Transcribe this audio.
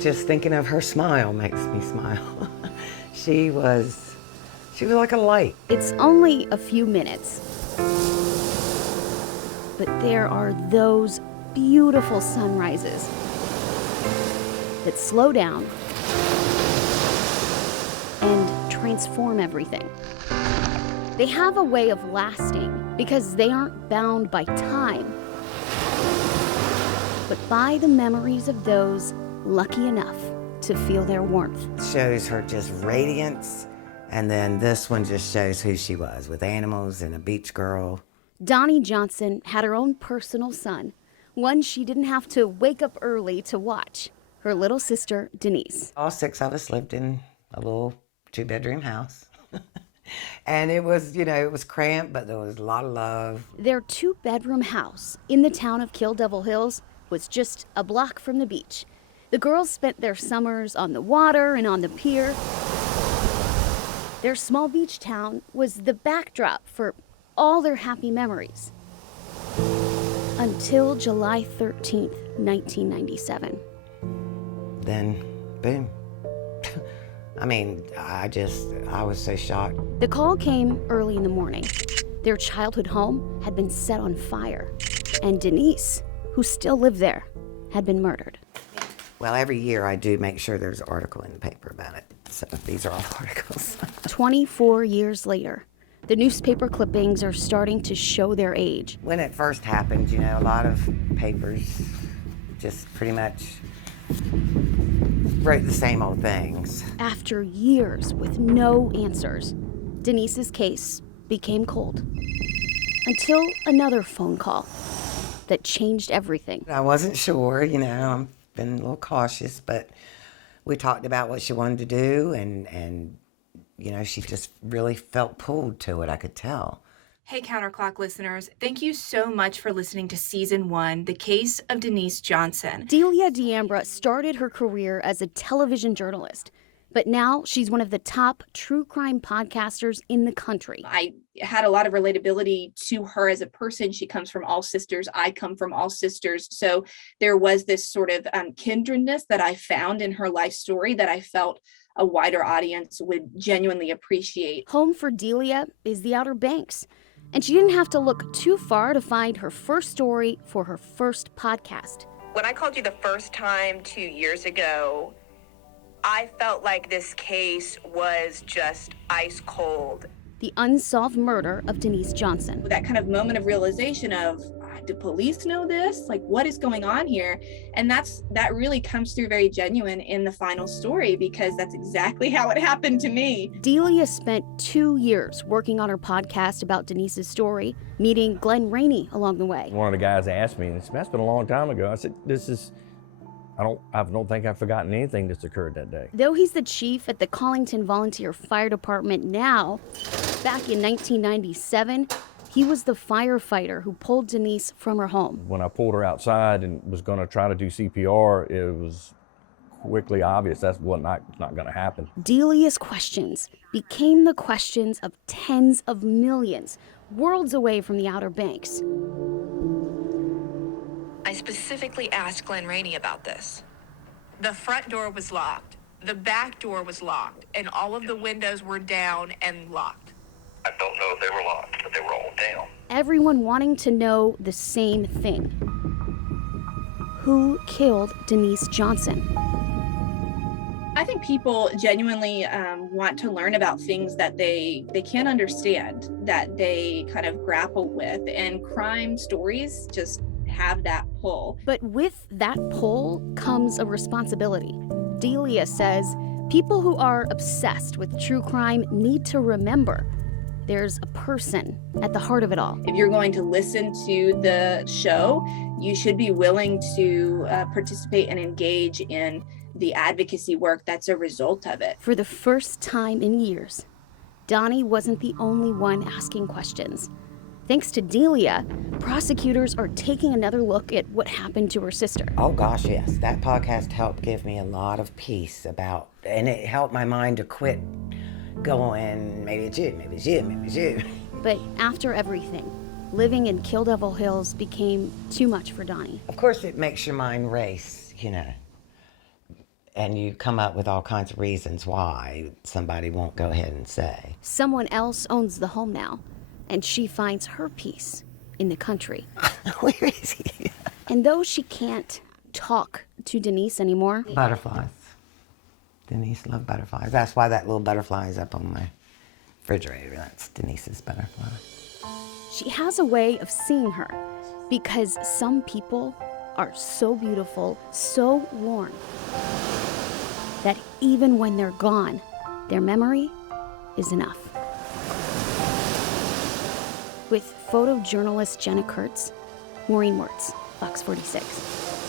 Just thinking of her smile makes me smile. She was like a light. It's only a few minutes, but there are those beautiful sunrises that slow down and transform everything. They have a way of lasting because they aren't bound by time, but by the memories of those lucky enough to feel their warmth. It shows her just radiance, and then this one just shows who she was, with animals and a beach girl. Donnie Johnson had her own personal son, one she didn't have to wake up early to watch, her little sister, Denise. All 6 of us lived in a little 2-bedroom house. And it was, it was cramped, but there was a lot of love. Their 2-bedroom house in the town of Kill Devil Hills was just a block from the beach. The girls spent their summers on the water and on the pier. Their small beach town was the backdrop for all their happy memories. Until July 13th, 1997. Then, boom. I was so shocked. The call came early in the morning. Their childhood home had been set on fire, and Denise, who still lived there, had been murdered. Well, every year I do make sure there's an article in the paper about it. So these are all articles. 24 years later, the newspaper clippings are starting to show their age. When it first happened, a lot of papers just pretty much wrote the same old things. After years with no answers, Denise's case became cold. Until another phone call that changed everything. I wasn't sure, I've been a little cautious, but we talked about what she wanted to do, and she just really felt pulled to it, I could tell. Hey, Counterclock listeners. Thank you so much for listening to Season 1, The Case of Denise Johnson. Delia D'Ambra started her career as a television journalist, but now she's one of the top true crime podcasters in the country. I had a lot of relatability to her as a person. She comes from All Sisters. I come from All Sisters. So there was this sort of kindredness that I found in her life story that I felt a wider audience would genuinely appreciate. Home for Delia is the Outer Banks. And she didn't have to look too far to find her first story for her first podcast. When I called you the first time 2 years ago, I felt like this case was just ice cold. The unsolved murder of Denise Johnson. That kind of moment of realization of, do police know this? Like, what is going on here? And that really comes through very genuine in the final story, because that's exactly how it happened to me. Delia spent 2 years working on her podcast about Denise's story, meeting Glenn Rainey along the way. One of the guys asked me, and that's been a long time ago. I said, I don't think I've forgotten anything that's occurred that day. Though he's the chief at the Collington Volunteer Fire Department now, back in 1997, he was the firefighter who pulled Denise from her home. When I pulled her outside and was going to try to do CPR, it was quickly obvious that's not going to happen. Delia's questions became the questions of tens of millions, worlds away from the Outer Banks. I specifically asked Glenn Rainey about this. The front door was locked, the back door was locked, and all of the windows were down and locked. I don't know if they were locked, but they were all down. Everyone wanting to know the same thing. Who killed Denise Johnson? I think people genuinely want to learn about things that they can't understand, that they kind of grapple with, and crime stories just have that pull. But with that pull comes a responsibility. Delia says people who are obsessed with true crime need to remember there's a person at the heart of it all. If you're going to listen to the show, you should be willing to participate and engage in the advocacy work that's a result of it. For the first time in years, Donnie wasn't the only one asking questions. Thanks to Delia, prosecutors are taking another look at what happened to her sister. Oh gosh, yes. That podcast helped give me a lot of peace and it helped my mind to quit going, maybe it's you, maybe it's you, maybe it's you. But after everything, Living in Kill Devil Hills became too much for Donnie. Of course, it makes your mind race, you know. And you come up with all kinds of reasons why somebody won't go ahead and say. Someone else owns the home now, and she finds her peace in the country. Where is he? And though she can't talk to Denise anymore, Butterflies. Denise loved butterflies. That's why that little butterfly is up on my refrigerator. That's Denise's butterfly. she has a way of seeing her, because some people are so beautiful, so warm, that even when they're gone, their memory is enough. With photojournalist Jenna Kurtz, Maureen Wurtz, Fox 46.